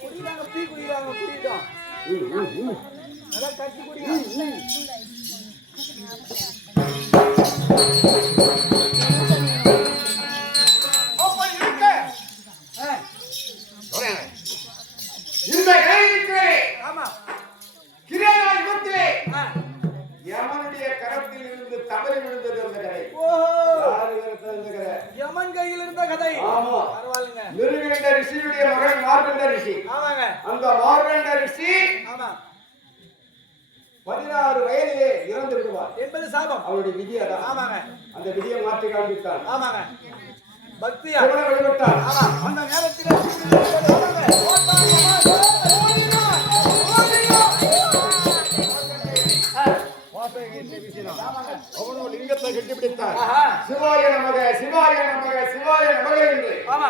குடிக்கிறாங்க டீ குடிக்கிறாங்க குடிட்டோம் அதான் கட்டி குடிக்கிறாங்க ஆமா யமனுடைய கரத்தில் இருந்து தவறி விழுந்தது அந்த கதை. யமன் கையில் இருந்த கதை. ஆமா பரவாயில்லைங்க. நிருகண்ட ரிஷியுடைய மகன் மார்கண்ட ரிஷி. ஆமாங்க. அந்த மார்கண்ட ரிஷி ஆமா 16 வயதிலே இறந்து விடுவார் என்பது சாபம். அவருடைய விதி அதான். ஆமாங்க. அந்த விதியை மாற்றி காண்பித்தார். ஆமாங்க. பக்தியா சிவனை வழிபட்டார். ஆமா அந்த நேரத்தில் அவனோ லிங்கத்தை கட்டிப்பிடித்தார். சிவாய நமக சிவாய நமக சிவாய நமக என்று ஆமா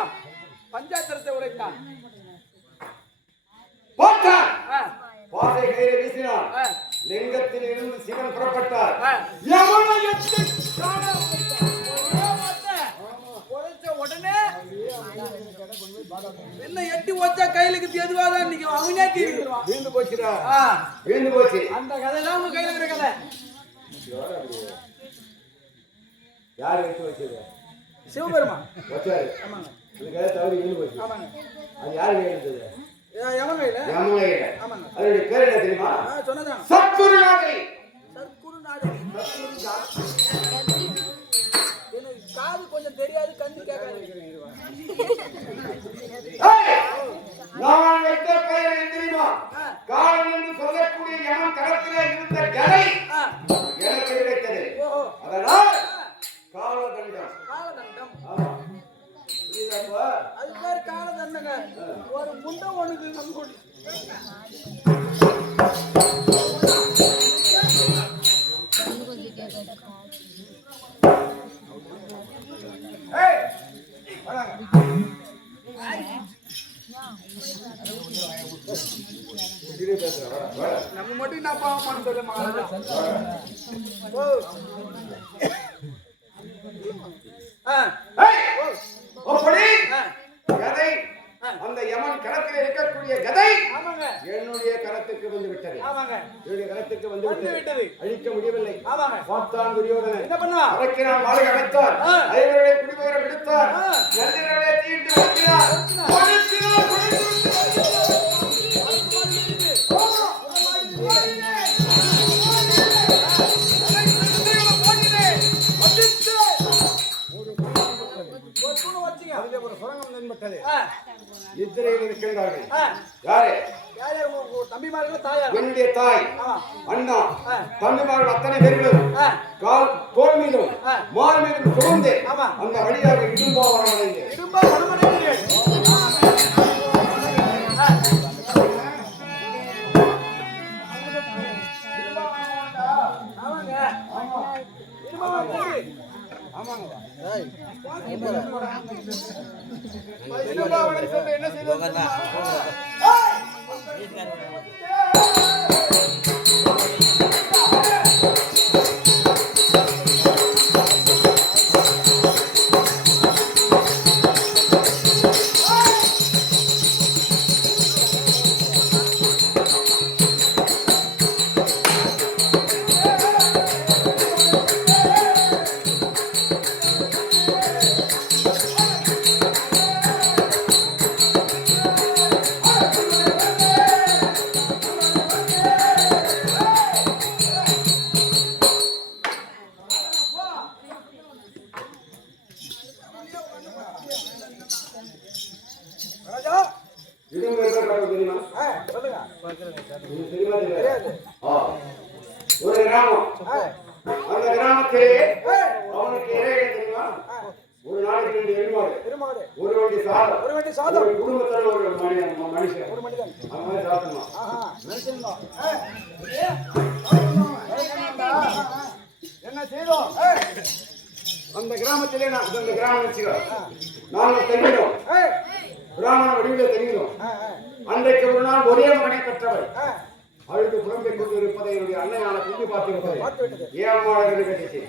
பஞ்சாத்திரத்தை உரைத்தான். போட்டார். பாதை கையை வீசினார். லிங்கத்தில் இருந்து சிவன் புறப்பட்டார். உடனே என்ன எட்டி வச்சா கையிலுக்கு எதுவாதான் நீங்க அவனே தீர்ந்துருவான். வீந்து போச்சுடா. வீந்து போச்சு. அந்த கதை தான் உங்க கையில இருக்கிற கதை. யார் எடுத்து வச்சது? சிவபெருமான் வச்சாரு. ஆமாங்க. இந்த கதை தவறி வீந்து போச்சு. ஆமாங்க. அது யார் கையில எடுத்தது? யமன் கையில. யமன் கையில. ஆமாங்க. அதோட பேர் என்ன தெரியுமா? சொன்னதான். சத்குரு நாதரி. சத்குரு நாதரி. எனக்கு காது கொஞ்சம் தெரியாது கண்ணு கேட்காது. நான் வைத்த பெயர் என்ன தெரியுமா? காலம் என்று சொல்லக்கூடிய யமன் கரத்திலே இருந்த கதை எனக்கு கிடைத்தது. அதனால் காலதண்டம். காலதண்டம். ஆமா. புரியுதா? அது பேர் காலதண்டங்க. ஒரு முண்டை ஒண்ணுக்கு நம்ம கொடு. ஏய் வராங்க. நம்ம மட்டும் என்ன பாவம் பண்ணல மகாராஜா. அப்படி கதை அந்த யமன் கரத்தில் இருக்கக்கூடிய கதை என்னுடைய கரத்துக்கு வந்து விட்டது. என்னுடைய கரத்துக்கு வந்து விட்டது. அழிக்க முடியவில்லை. பார்த்தான் துரியோதனன். என்ன பண்ணா? அரக்கினான் மாலை அமைத்தார். ஐவர்களை குடிபெயர விடுத்தார். நந்திரனை தீண்டு வைக்கிறார். ஒரு சுரங்கம் தென்பட்டது. நித்திரையில் இருக்கின்றார்கள். யாரு? தம்பிமார்கள் தாயார். என்னுடைய தாய் அண்ணா தம்பிமார்கள் அத்தனை பேர்களும் தோல் மீதும் மால் மீதும் சுமந்து அந்த வழியாக இடும்பா வரமடைந்து என்ன செய்த ஒரு கிராமம். அந்த கிராமத்திலே அவனுக்கு இறை தெரியுமா? ஒரு நாளைக்கு 2 எருமாடு, ஒரு வண்டி சாதம், ஒரு குடும்பத்துல ஒரு மனுஷன், ஒரு மனிதன் அந்த மாதிரி சாப்பிடணும். என்ன செய்தோம்? அந்த கிராமத்திலே அந்த கிராமம் வச்சுக்கோ, நாங்கள் தங்கினோம். பிராமண வடிவில தங்கினோம். அன்றைக்கு ஒரு நாள் ஒரே மகனை பெற்றவர் அழுது புலம்பெய் கொண்டு இருப்பதை என்னுடைய அன்னையான குஞ்சு பார்த்து ஏமாளர்கள் கேட்டுச்சு.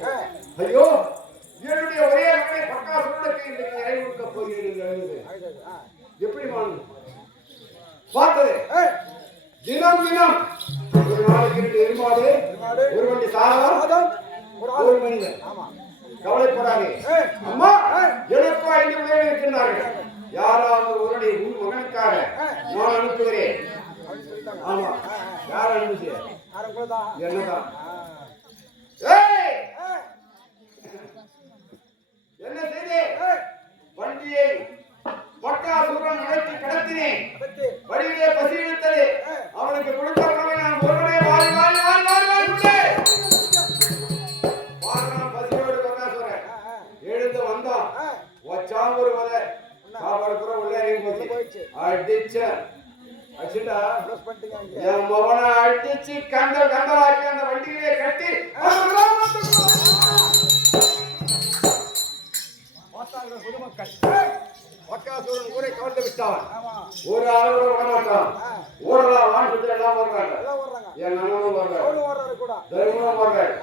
ஐயோ, என்னுடைய ஒரே மகனை பக்கா சொல்லுக்கு இன்றைக்கு இறை கொடுக்க போகிறேன் என்று அழுது தினம் தினம் ஒரு நாளைக்கு எருமாடு ஒரு வண்டி சாதம் ஒரு மனிதன். கவலைப்படாதே அம்மா, எனக்கு 5 பிள்ளைகள் இருக்கின்றார்கள். யாராவது ஒரு உன் மகனுக்காக நான் அனுப்புகிறேன். ஆமா, யார் அனுப்பிச்சு? என்னதான் என்ன செய்தே? வண்டியை பட்டாசுரன் நடத்தி கடத்தினேன். வழியிலே பசி இழுத்தது. அவனுக்கு கொடுத்த உணவை நான் ஒருவனே வாரி வாரி வாரி வாரி வாரி விட்டேன். வாரம் பசியோடு பட்டாசுரன் எழுந்து வந்தான். வச்சான் ஒரு வதை. சாப்பாடு கூட உள்ள இறங்கி போச்சு. அடிச்ச அடிச்சுட்டா என் மகனை அடிச்சு கந்தலாக்கி அந்த வண்டியிலே கட்டி பொதுமக்கள் பக்காசூரன் ஊரை கவர்ந்து விட்டான். ஒரு அளவோட விட மாட்டான். ஊரெல்லாம் வாண்டத்துல எல்லாம் வர்றாங்க. என் அண்ணனும் வர்றாரு, தர்மனும் வர்றாரு.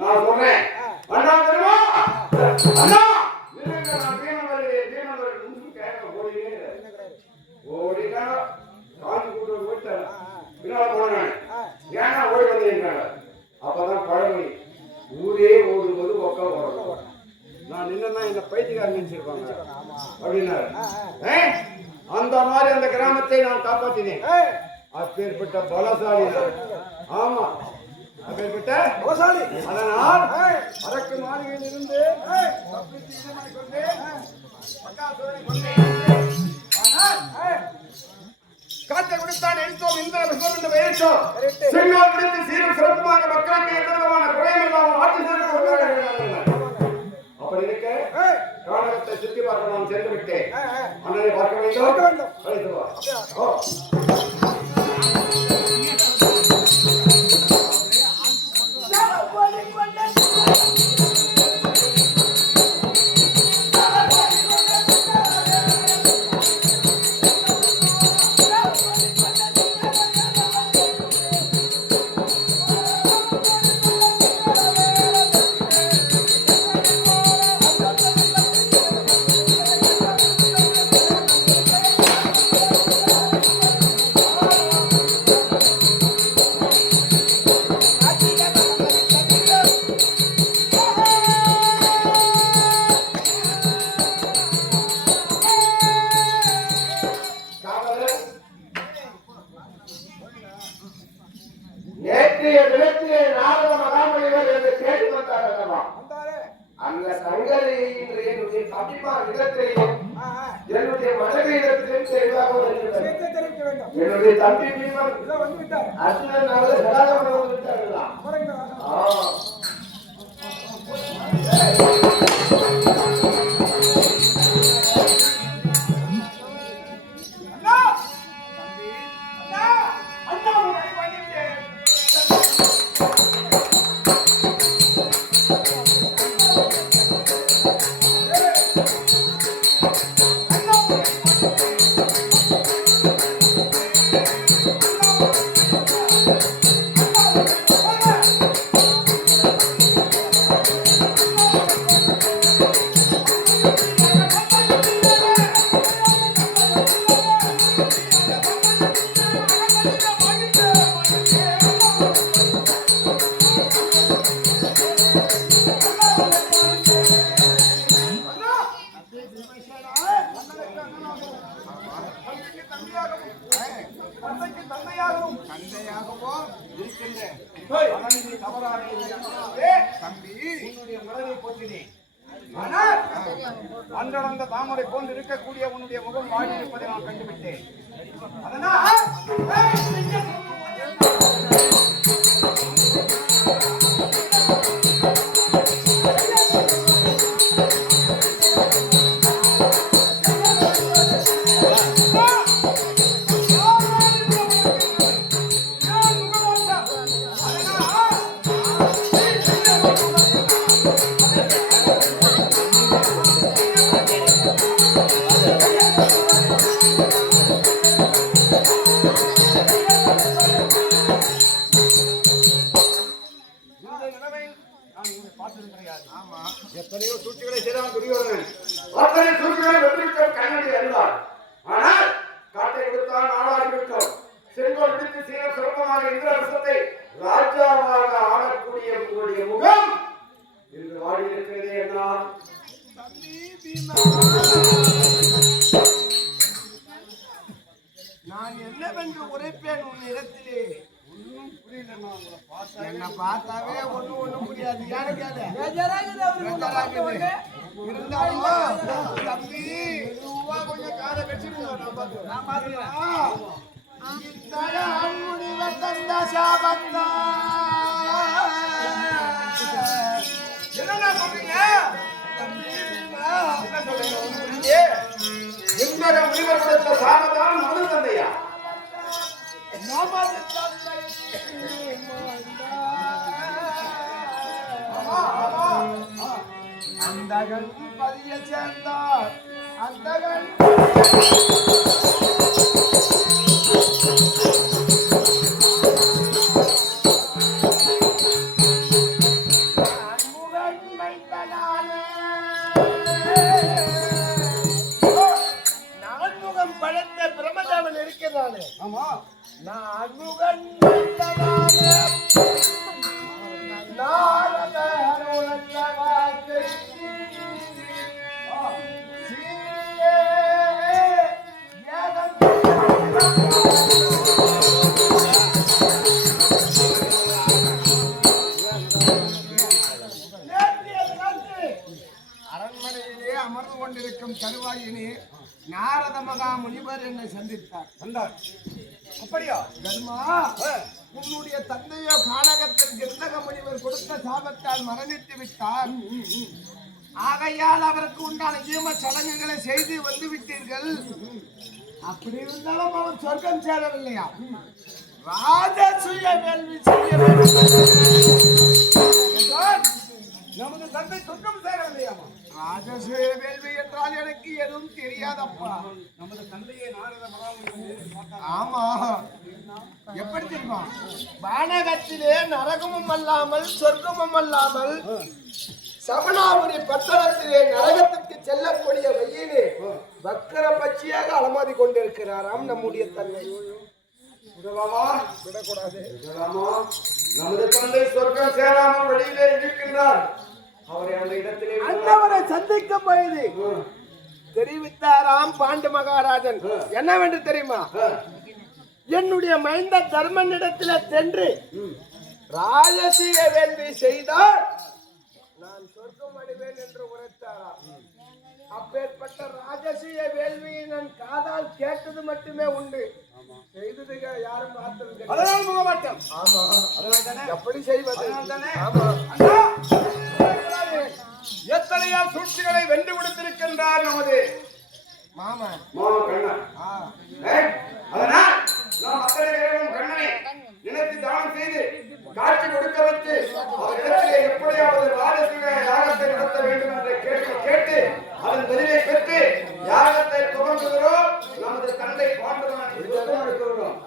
நான் சொல்றேன், அண்ணா தர்மா, அண்ணா நான் ஓடினா காஞ்சி கூட்டு போயிட்டாங்க. பின்னால போனேன், ஏன்னா ஓடி வந்தீங்க. அப்பதான் பழமொழி, ஊரே ஓடுவது ஒக்க ஓடணும். நான் நின்னா இந்த பைத்தியக்காரன் நினைச்சிருப்பாங்க அப்படின்னாரு. அந்த மாதிரி அந்த கிராமத்தை நான் காப்பாற்றினேன். அப்பேற்பட்ட பலசாலி. ஆமா, அப்பேற்பட்ட பலசாலி. அதனால் அரக்கு மாளிகையில் இருந்து காற்றை கொடுத்தான் எடுத்தோம். இந்த பெயரிட்டோம். செங்கோல் பிடித்து சீரும் சிறப்புமாக மக்களுக்கு எந்த விதமான குறையும் இல்லாமல் ஆட்சி செய்து கொடுக்கிறார்கள். அப்படி இருக்க கானகத்தை சுற்றி பார்க்க நான் சென்று விட்டேன். அண்ணனை பார்க்க வேண்டும். அழைத்து வா. அந்த சங்கரை என்னுடைய தப்பிப்பார் இடத்திலேயும் என்னுடைய மனைவி இடத்திலும் தெளிவாக என்னுடைய தம்பி அர்ஜுனன் வந்துவிட்டார்களா? அன்றவந்த தாமரை போன்று இருக்கக்கூடிய உன்னுடைய முகம் வாடி இருப்பதை நான் கண்டுவிட்டேன். எத்தனையோ சூழ்ச்சிகளை செய்தான் துரியோதனன். அத்தனை சூழ்ச்சிகளை வெற்றிவிட்டோம். கண்ணடி அறிந்தார். ஆனால் காட்டை கொடுத்தான், நாடாடி விட்டோம். செங்கோல் பிடித்து என்ன பார்த்தாவே ஒண்ணும் புரியாது. யாரும் கேளு. பேஜாராகுது அவருக்கு. இருந்தாலும் தம்பி ரூபா கொஞ்சம் காதை கட்சிடுங்க. நான் பாத்துக்கிறேன். இத்தனை அன்புடி வந்த சாபத்தா என்னடா சொல்றீங்க? என்ன சொல்றீங்க? இந்த முனிவர் கொடுத்த சாபத்தான் மனு தந்தையா? நமது தந்தை அந்த கல்வி பதிய சேர்ந்தார். அந்த நான்முகம் படைத்த பிரமதேவன் இருக்கிறானே. ஆமா, நான் முகன் நாரத அருளற்ற வாக்கு அரண்மனையிலே அமர்ந்து கொண்டிருக்கும் தருவாயினே நாரத மகா முனிவர் என்னை சந்தித்தார். அப்படியா? தர்மா, உன்னுடைய தந்தையோ கானகத்தில் கந்தக முனிவர் கொடுத்த சாபத்தால் மரணித்து விட்டார். ஆகையால் அவருக்கு உண்டான ஜீவ சடங்குகளை செய்து வந்து விட்டீர்கள். அப்படி இருந்தாலும் அவர் சொர்க்கம் சேரவில்லையா? ராஜசூய வேள்வி செய்ய நமது தந்தை சொர்க்கம் சேரவில்லையாமா? ராஜசூய வேள்வி என்றால் எனக்கு எதுவும் தெரியாதப்பா. நமது தந்தையை நாரத மகாமுனிவர் பார்த்தார். ஆமா, எப்படி தெரியுமா? வானகத்திலே நரகமும் அல்லாமல் சொர்க்கமும் அல்லாமல் சமணாபுரி பட்டணத்திலே நரகத்திற்கு செல்லக்கூடிய வழியிலே வக்கர பட்சியாக அலமாதி கொண்டிருக்கிறாராம் நம்முடைய தந்தை. விடக்கூடாது. நமது தந்தை சொர்க்கம் சேராமல் வெளியிலே இருக்கின்றார். அவரை அந்த இடத்திலே அந்தவரை சந்திக்கும் பொழுது தெரிவித்தாராம் பாண்டு மகாராஜன். என்னவென்று தெரியுமா? என்னுடைய மைந்த தர்மனிடத்தில சென்று ராஜசீக வேள்வி செய்தால் நான் சொர்க்கம் அடைவேன் என்று உரைத்தாராம். அப்பேற்பட்ட ராஜசீக வேள்வியை நான் காதால் கேட்டது மட்டுமே உண்டு, செய்தது யாரும் பார்த்தது. அதனால் முகமாட்டம். ஆமா, எப்படி செய்வது? ஆமா, எத்தனையோ சூழ்ச்சிகளை வென்று கொடுத்திருக்கின்றார் நமது மாமா கண்ணன். அதனால் நாம் அத்தனை பேரும் கண்ணனை நினைத்து தானம் செய்து காட்சி கொடுக்க வைத்து அவரிடத்திலே எப்படியாவது ராஜசீக யாகத்தை நடத்த வேண்டும் என்ற கேள்வி கேட்டு அதன் பதிலை பெற்று யாகத்தை துவங்குகிறோம். நமது தந்தை பாண்டவன் இருக்கிறோம்.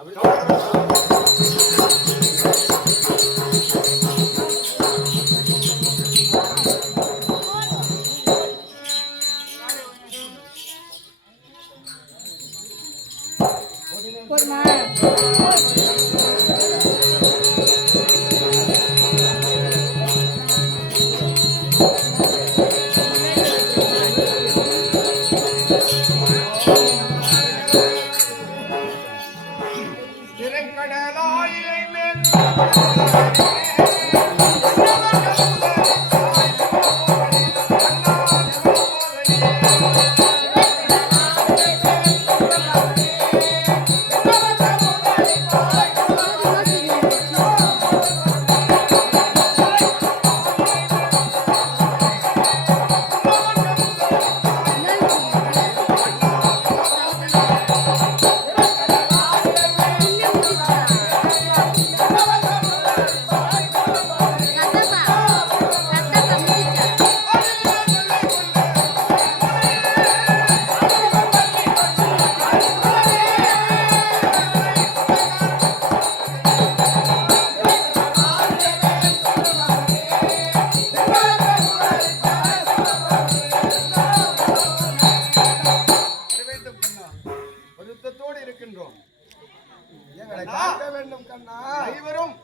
ஐவரும்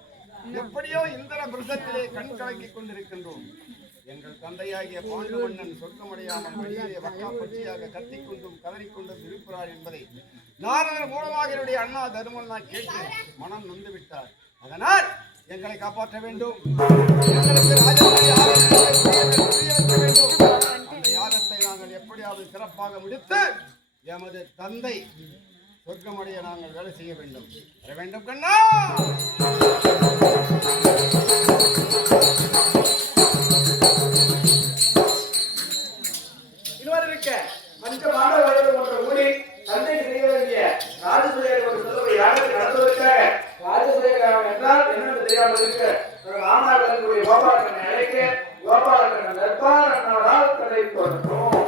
எப்படியோ இந்திர பிரசத்திலே கண் கலக்கிக் கொண்டிருக்கின்றோம். எங்கள் தந்தையாகிய பாண்டு மன்னன் சொர்க்கமடையாமல் வெளியே வக்காப்பட்சியாக கத்திக்கொண்டும் கதறிக்கொண்டும் இருக்கிறார் என்பதை நாரதர் மூலமாக என்னுடைய அண்ணா தருமன் கேட்டு மனம் நொந்து விட்டார். அதனால் எங்களை காப்பாற்ற வேண்டும். எங்களுக்கு ராஜனுடைய யாகத்தை புரிய வைக்க வேண்டும். அந்த யாகத்தை நாங்கள் எப்படியாவது சிறப்பாக முடித்து எமது தந்தை சொர்க்கமடைய நாங்கள் வேலை செய்ய வேண்டும். வர வேண்டும் கண்ணா. இன்னொரு இருக்க மஞ்ச மாணவ வயது போன்ற ஊரில் தந்தை செய்ய வேண்டிய ராஜசூயர் ஒரு சொல்லுவை யாருக்கு நடத்துவதற்காக ராஜசூயர் என்றால் என்னென்னு தெரியாமல் இருக்க ராமநாதனுடைய கோபாலக்கண்ணை அழைக்க கோபாலக்கண்ணன் நற்பார் அண்ணாரால் கடை தோற்றும்.